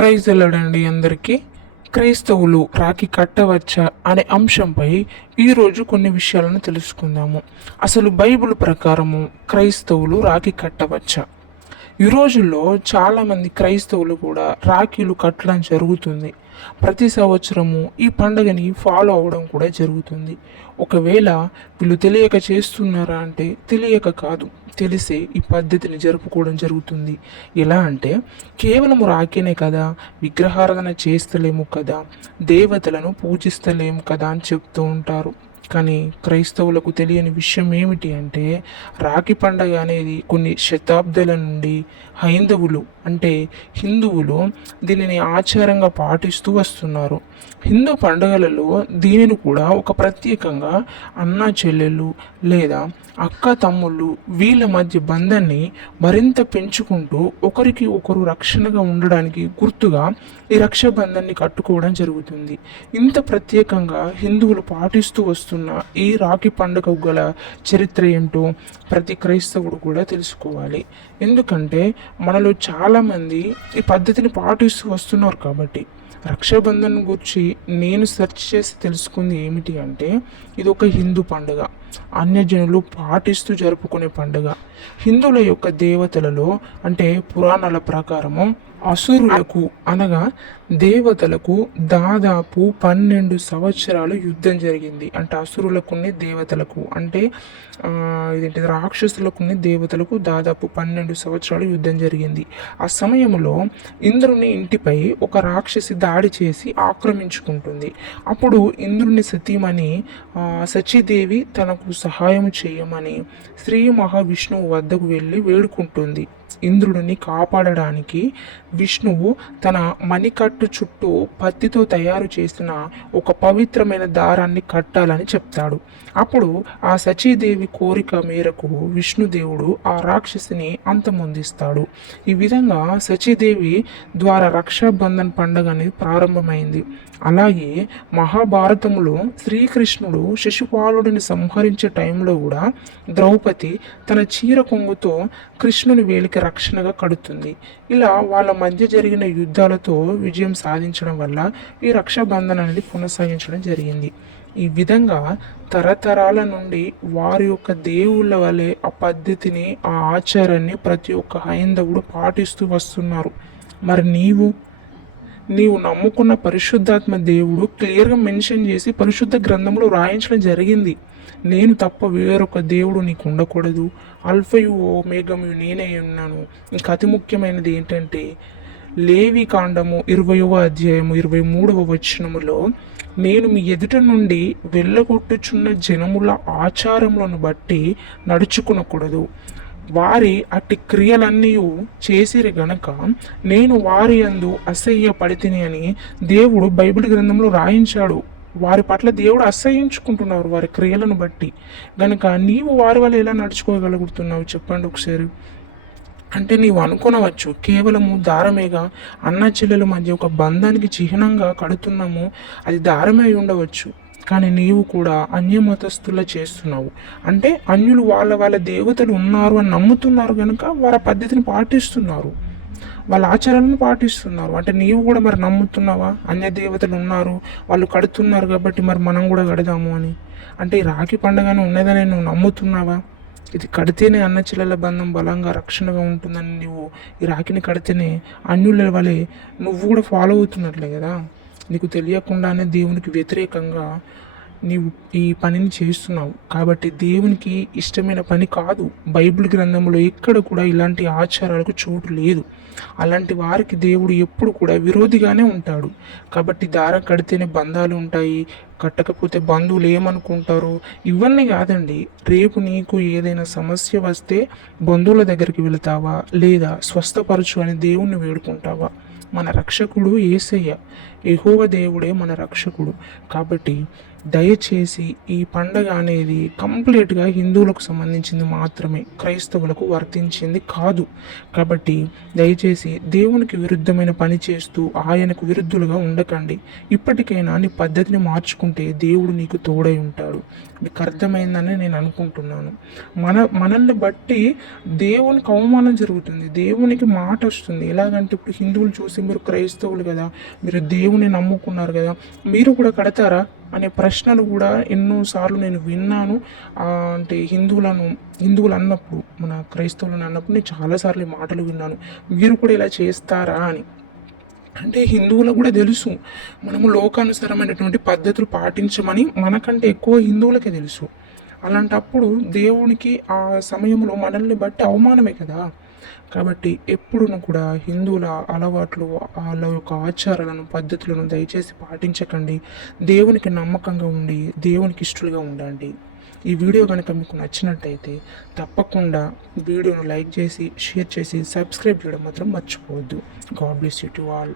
Praise వెళ్ళడండి అందరికీ. క్రైస్తవులు రాఖీ కట్టవచ్చా అనే అంశంపై ఈరోజు కొన్ని విషయాలను తెలుసుకుందాము. అసలు బైబిల్ ప్రకారము క్రైస్తవులు రాఖీ కట్టవచ్చా? ఈ రోజుల్లో చాలామంది క్రైస్తవులు కూడా రాఖీలు కట్టడం జరుగుతుంది. ప్రతి సంవత్సరము ఈ పండుగని ఫాలో అవ్వడం కూడా జరుగుతుంది. ఒకవేళ వీళ్ళు తెలియక చేస్తున్నారా అంటే తెలియక కాదు. తెలిసే ఈ పద్ధతిని జరుపుకోవడం జరుగుతుంది. ఎలా అంటే కేవలం రాకేనే కదా విగ్రహారాధన చేస్తలేము కదా దేవతలను పూజిస్తలేము కదా అని చెప్తూ ఉంటారు. కానీ క్రైస్తవులకు తెలియని విషయం ఏమిటి అంటే రాఖీ పండగ అనేది కొన్ని శతాబ్దాల నుండి హైందవులు అంటే హిందువులు దీనిని ఆచారంగా పాటిస్తూ వస్తున్నారు. హిందూ పండుగలలో దీనిని కూడా ఒక ప్రత్యేకంగా అన్నా చెల్లెళ్ళు లేదా అక్క తమ్ముళ్ళు వీళ్ళ మధ్య బంధాన్ని మరింత పెంచుకుంటూ ఒకరికి ఒకరు రక్షణగా ఉండడానికి గుర్తుగా ఈ రక్షాబంధాన్ని కట్టుకోవడం జరుగుతుంది. ఇంత ప్రత్యేకంగా హిందువులు పాటిస్తూ వస్తున్న ఈ రాఖీ పండుగ గల చరిత్ర ఏంటో ప్రతి క్రైస్తవుడు కూడా తెలుసుకోవాలి. ఎందుకంటే మనలో చాలామంది ఈ పద్ధతిని పాటిస్తూ వస్తున్నారు కాబట్టి రక్షాబంధన్ గురించి నేను సెర్చ్ చేసి తెలుసుకుంది ఏమిటి అంటే ఇది ఒక హిందూ పండుగ. అన్యజనులు పాటిస్తూ జరుపుకునే పండుగ. హిందువుల యొక్క దేవతలలో అంటే పురాణాల ప్రకారము అసురులకు అనగా దేవతలకు దాదాపు పన్నెండు సంవత్సరాలు యుద్ధం జరిగింది. అంటే అసురులకుని దేవతలకు అంటే ఇదేంటి రాక్షసులకుని దేవతలకు దాదాపు పన్నెండు సంవత్సరాలు యుద్ధం జరిగింది. ఆ సమయంలో ఇంద్రుని ఇంటిపై ఒక రాక్షసి దాడి చేసి ఆక్రమించుకుంటుంది. అప్పుడు ఇంద్రుని సతీమణి ఆ, సచీదేవి తనకు సహాయం చేయమని శ్రీ మహావిష్ణువు వద్దకు వెళ్ళి వేడుకుంటుంది. ఇంద్రుడిని కాపాడడానికి విష్ణువు తన మణికట్టు చుట్టూ పత్తితో తయారు చేసిన ఒక పవిత్రమైన దారాన్ని కట్టాలని చెప్తాడు. అప్పుడు ఆ సచీదేవి కోరిక మేరకు విష్ణుదేవుడు ఆ రాక్షసిని అంతమొందిస్తాడు. ఈ విధంగా సచీదేవి ద్వారా రక్షాబంధన్ పండుగ అనేది ప్రారంభమైంది. అలాగే మహాభారతంలో శ్రీకృష్ణుడు శిశుపాలుడిని సంహరించే టైంలో కూడా ద్రౌపది తన చీర కొంగుతో కృష్ణుని వేలిక రక్షణగా కడుతుంది. ఇలా వాళ్ళ మధ్య జరిగిన యుద్ధాలతో విజయం సాధించడం వల్ల ఈ రక్షాబంధన్ అనేది కొనసాగించడం జరిగింది. ఈ విధంగా తరతరాల నుండి వారి యొక్క దేవుళ్ళ వలె ఆ పద్ధతిని ఆ ఆచారాన్ని ప్రతి ఒక్క హైందవుడు పాటిస్తూ వస్తున్నారు. మరి నీవు నీవు నమ్ముకున్న పరిశుద్ధాత్మ దేవుడు క్లియర్గా మెన్షన్ చేసి పరిశుద్ధ గ్రంథంలో రాయించడం జరిగింది. నేను తప్ప వేరొక దేవుడు నీకు ఉండకూడదు అల్ఫయు ఓ మేఘము నేనే ఉన్నాను. ఇంకా అతి ముఖ్యమైనది ఏంటంటే లేవి కాండము ఇరవయవ అధ్యాయము ఇరవై మూడవ వచనములో నేను మీ ఎదుట నుండి వెళ్ళగొట్టుచున్న జనముల ఆచారములను బట్టి నడుచుకునకూడదు. వారి అట్టి క్రియలన్నీ చేసిరి గనక నేను వారి అందు అసహ్యపడితిని అని దేవుడు బైబిల్ గ్రంథంలో రాయించాడు. వారి పట్ల దేవుడు అసహ్యించుకుంటున్నారు వారి క్రియలను బట్టి. గనుక నీవు వారి వల్ల ఎలా నడుచుకోగలుగుతున్నావు చెప్పండి ఒకసారి. అంటే నీవు అనుకునవచ్చు కేవలము దారమేగా అన్న చెల్లెల మధ్య ఒక బంధానికి చిహ్నంగా కడుతున్నాము అది దారమే అయి ఉండవచ్చు. కానీ నీవు కూడా అన్యమతస్థుల చేస్తున్నావు. అంటే అన్యులు వాళ్ళ వాళ్ళ దేవతలు ఉన్నారు అని నమ్ముతున్నారు కనుక వారి పద్ధతిని పాటిస్తున్నారు. వాళ్ళ ఆచారాలను పాటిస్తున్నారు. అంటే నీవు కూడా మరి నమ్ముతున్నావా? అన్య దేవతలు ఉన్నారు వాళ్ళు కడుతున్నారు కాబట్టి మరి మనం కూడా కడదాము అని. అంటే ఈ రాఖీ పండుగను ఉన్నదని నువ్వు నమ్ముతున్నావా? ఇది కడితేనే అన్న చెల్లెల బంధం బలంగా రక్షణగా ఉంటుందని నువ్వు ఈ రాఖీని కడితేనే అన్యుల వలె నువ్వు కూడా ఫాలో అవుతున్నట్లే కదా? నీకు తెలియకుండానే దేవునికి వ్యతిరేకంగా నీవు ఈ పనిని చేస్తున్నావు. కాబట్టి దేవునికి ఇష్టమైన పని కాదు. బైబిల్ గ్రంథంలో ఎక్కడ కూడా ఇలాంటి ఆచారాలకు చోటు లేదు. అలాంటి వారికి దేవుడు ఎప్పుడు కూడా విరోధిగానే ఉంటాడు. కాబట్టి దారం కడితేనే బంధాలు ఉంటాయి. కట్టకపోతే బంధువులు ఏమనుకుంటారు? ఇవన్నీ కాదండి. రేపు నీకు ఏదైనా సమస్య వస్తే బంధువుల దగ్గరికి వెళతావా? లేదా స్వస్థపరచు అని దేవుణ్ణి వేడుకుంటావా? మన రక్షకుడు ఏసయ్య. ఎహోవ దేవుడే మన రక్షకుడు. కాబట్టి దయచేసి ఈ పండగ అనేది కంప్లీట్గా హిందువులకు సంబంధించింది మాత్రమే క్రైస్తవులకు వర్తించింది కాదు. కాబట్టి దయచేసి దేవునికి విరుద్ధమైన పని చేస్తూ ఆయనకు విరుద్ధులుగా ఉండకండి. ఇప్పటికైనా నీ పద్ధతిని మార్చుకుంటే దేవుడు నీకు తోడై ఉంటాడు. మీకు అర్థమైందని నేను అనుకుంటున్నాను. మన మనల్ని బట్టి దేవునికి అవమానం జరుగుతుంది. దేవునికి మాట వస్తుంది. ఎలాగంటే ఇప్పుడు హిందువులు చూసి మీరు క్రైస్తవులు కదా మీరు దేవుని నమ్ముకున్నారు కదా మీరు కూడా కడతారా? అనే ప్రశ్నలు కూడా ఎన్నోసార్లు నేను విన్నాను. అంటే హిందువులను హిందువులు అన్నప్పుడు మన క్రైస్తవులను అన్నప్పుడు నేను చాలాసార్లు ఈ మాటలు విన్నాను. మీరు కూడా ఇలా చేస్తారా అని. అంటే హిందువులకు కూడా తెలుసు మనము లోకానుసారమైనటువంటి పద్ధతులు పాటించమని మనకంటే ఎక్కువ హిందువులకే తెలుసు. అలాంటప్పుడు దేవునికి ఆ సమయంలో మనల్ని బట్టి అవమానమే కదా. కాబట్టి ఎప్పుడును కూడా హిందువుల అలవాట్లు వాళ్ళ యొక్క ఆచారాలను పద్ధతులను దయచేసి పాటించకండి. దేవునికి నమ్మకంగా ఉండి దేవునికి ఇష్టలుగా ఉండండి. ఈ వీడియో కనుక మీకు నచ్చినట్టయితే తప్పకుండా వీడియోను లైక్ చేసి షేర్ చేసి సబ్స్క్రైబ్ చేయడం మాత్రం మర్చిపోవద్దు. God bless you to all.